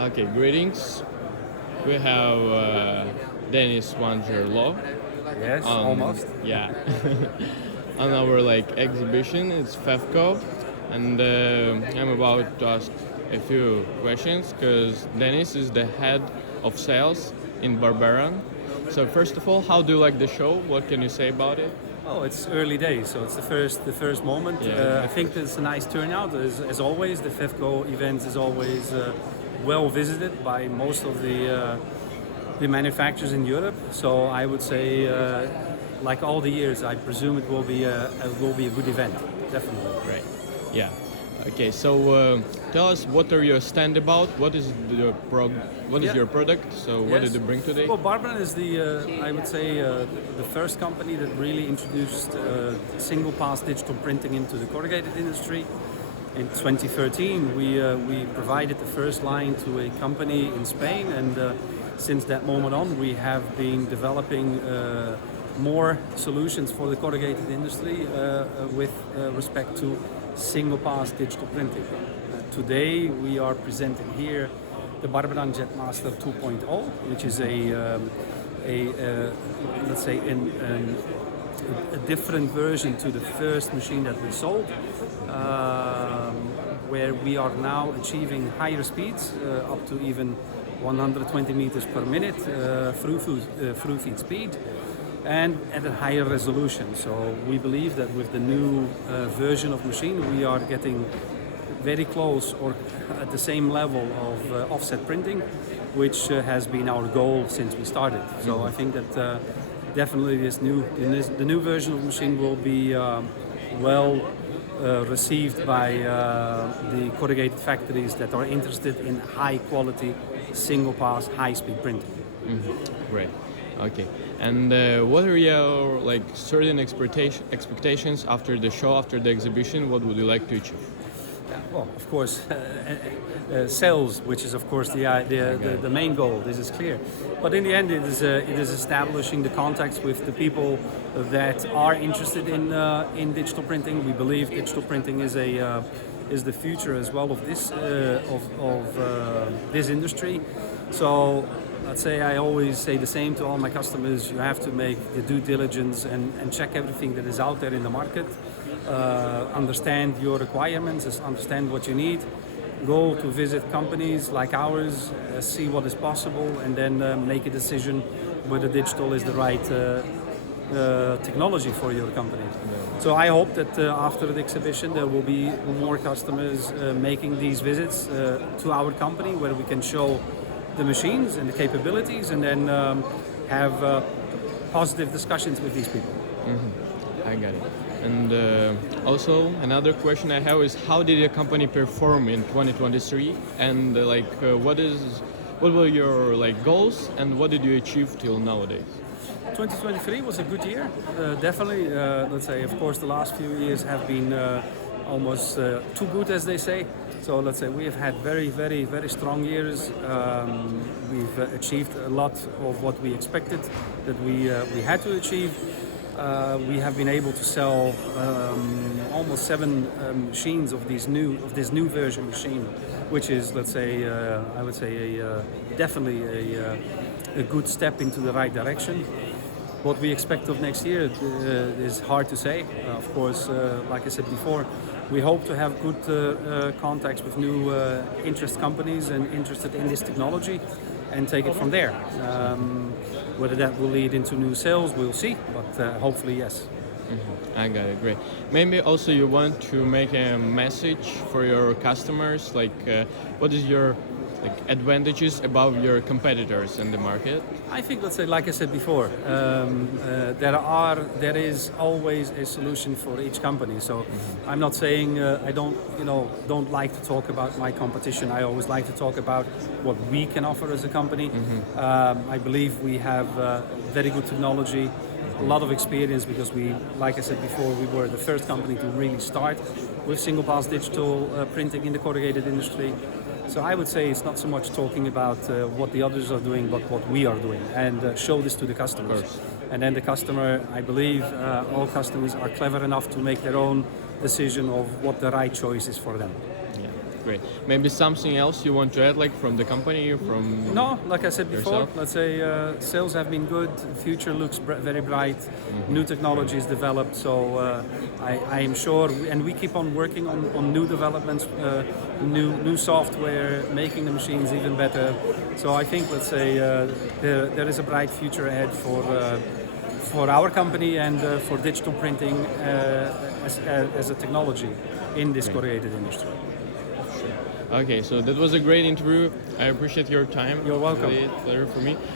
Okay, greetings. We have Dennis van IJzerloo. Yes, almost. Yeah. On our exhibition, it's FEFCO, and I'm about to ask a few questions because Dennis is the head of sales in BARBERAN. So first of all, how do you like the show? What can you say about it? Oh, it's early days, so it's the first moment. Yeah. I think there's a nice turnout. As always, the FEFCO event is always well visited by most of the manufacturers in Europe. So I would say, like all the years, I presume it will be a good event, definitely. Right. Yeah. Okay. So tell us, what are your stand about? What is your product? So what did you bring today? Well, BARBERAN is I would say, the first company that really introduced single pass digital printing into the corrugated industry. In 2013, we provided the first line to a company in Spain, and since that moment on, we have been developing more solutions for the corrugated industry with respect to single pass digital printing. Today we are presenting here the BARBERAN Jetmaster 2.0, which is let's say a different version to the first machine that we sold, where we are now achieving higher speeds, up to even 120 meters per minute through feed speed, and at a higher resolution. So we believe that with the new version of machine, we are getting very close or at the same level of offset printing, which has been our goal since we started. So I think that definitely the new version of machine will be well received by the corrugated factories that are interested in high quality, single pass, high speed printing. Great. Okay. And what are your certain expectations after the show, after the exhibition? What would you like to achieve? Well, of course, sales, which is of course the main goal. This is clear. But in the end, it is establishing the contacts with the people that are interested in digital printing. We believe digital printing is the future as well of this industry. So let's say I always say the same to all my customers: you have to make the due diligence and check everything that is out there in the market. Understand your requirements, understand what you need, go to visit companies like ours, see what is possible, and then make a decision whether digital is the right technology for your company. So I hope that after the exhibition there will be more customers making these visits to our company, where we can show the machines and the capabilities, and then have positive discussions with these people. I got it. And also another question I have is, how did your company perform in 2023? And what were your goals, and what did you achieve till nowadays? 2023 was a good year, definitely. Let's say, of course, the last few years have been almost too good, as they say. So let's say we have had very, very, very strong years. We've achieved a lot of what we expected that we had to achieve. We have been able to sell almost 7 machines of this new version machine, which is, let's say, I would say definitely a good step into the right direction. What we expect of next year is hard to say. Of course, like I said before, we hope to have good contacts with new interest companies and interested in this technology, and take it from there. Whether that will lead into new sales, we'll see, but hopefully yes. I got it, great. Maybe also you want to make a message for your customers, what is your advantages above your competitors in the market? I think, let's say, like I said before, there is always a solution for each company. So I'm not saying I don't like to talk about my competition. I always like to talk about what we can offer as a company. I believe we have very good technology, a lot of experience, because we, like I said before, we were the first company to really start with single pass digital printing in the corrugated industry. So I would say it's not so much talking about what the others are doing, but what we are doing, and show this to the customers. And then the customer, I believe all customers are clever enough to make their own decision of what the right choice is for them. Yeah, Great. Maybe something else you want to add, like from the company, from No, like I said before, yourself? let's say sales have been good. The future looks very bright. New technology is developed, so I am sure, and we keep on working on new developments, new software, making the machines even better. So I think, let's say, there is a bright future ahead for our company and for digital printing as a technology in this corrugated industry. Okay, so that was a great interview. I appreciate your time. You're welcome. Really, pleasure for me.